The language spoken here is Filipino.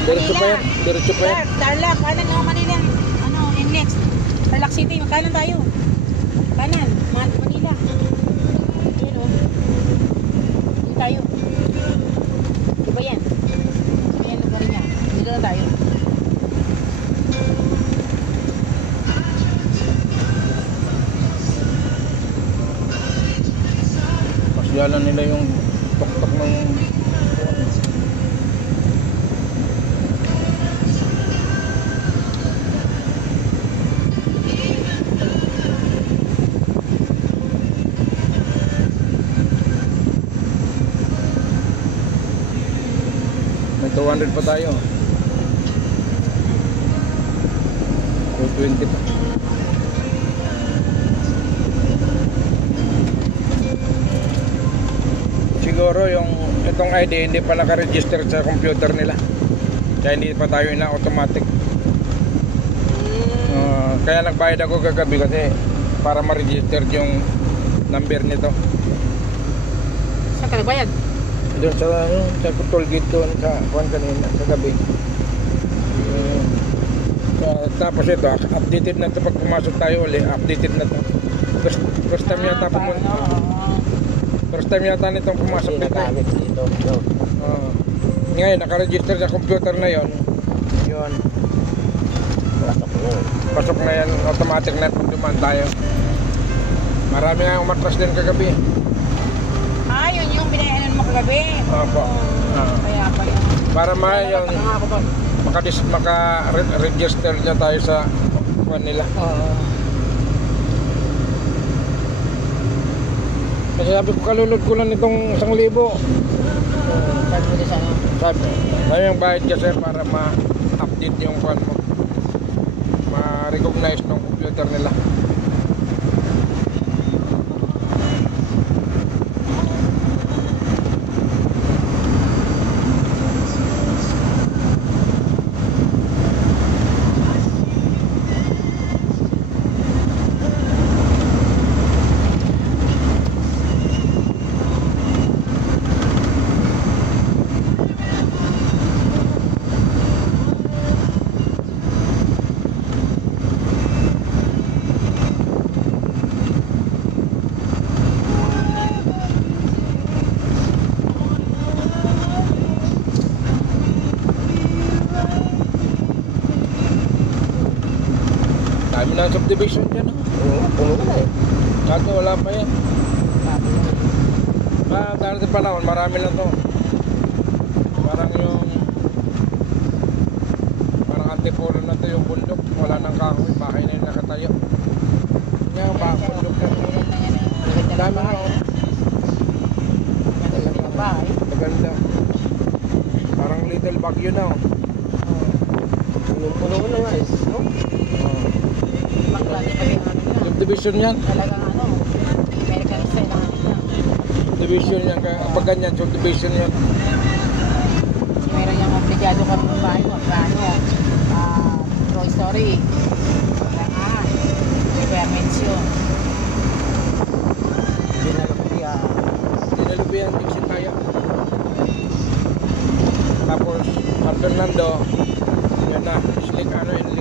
Diretso pa yan. Diretso pa yan. Tarlac. Kanan yung Manila. Ano, NLEX. Tarlac City. Magkanan tayo. Kanan. Manila. Ayan o. Dito tayo. Diba yan? Ayan lugar niya. Dito na tayo. Pasyalan nila yung tok-tok ng may 200 pa tayo. 220 pa. Siguro yung itong ID hindi pa naka-register sa computer nila. Kaya hindi pa tayo na automatic. Kaya nagbayad ako kagabi kasi para ma-register yung number nito. Saan ka nagbayad? Doon sa toll gate doon sa kuwan kanina kagabi. Tapos ito, updated na ito pag pumasok tayo ulit, updated na ito. First time yata pumunta. First time yata nitong pumasok dito. Ngayon, naka-register sa computer na yon. Yun. Pasok na yan, automatic na pag dumaan tayo. Marami nga umatras din kagabi. Yun yung binayanan mo kagabi. Opo. Kaya pa yun. Para yung maka-register niya tayo sa kuwan nila. Kasi sabi ko kalulod ko lang itong 1,000. Sabi yung bayad kasi para ma-update yung kuwan mo. Ma-recognize ng computer nila. Dami na subdivision dyan, no? Oo, puno na eh. Kaso wala pa yan. Darating panahon, marami na to. Parang antipolo na to yung bundok. Wala nang kahoy, bahay na yung nakatayo. Yan, bundok na to. Dami na, oh. Maganda. Parang little Baguio na, oh. Puno na nga eh. No? Subdivision yan. Talagang American style lang nila. Subdivision yan. Kapag ganyan, subdivision yan. Kasi meron yung obligado ka ng bahay mo. Toy Story. Kailangan. Requirements yun. Dinalubian, Dixon kaya. Tapos, San Fernando, yan na, slick,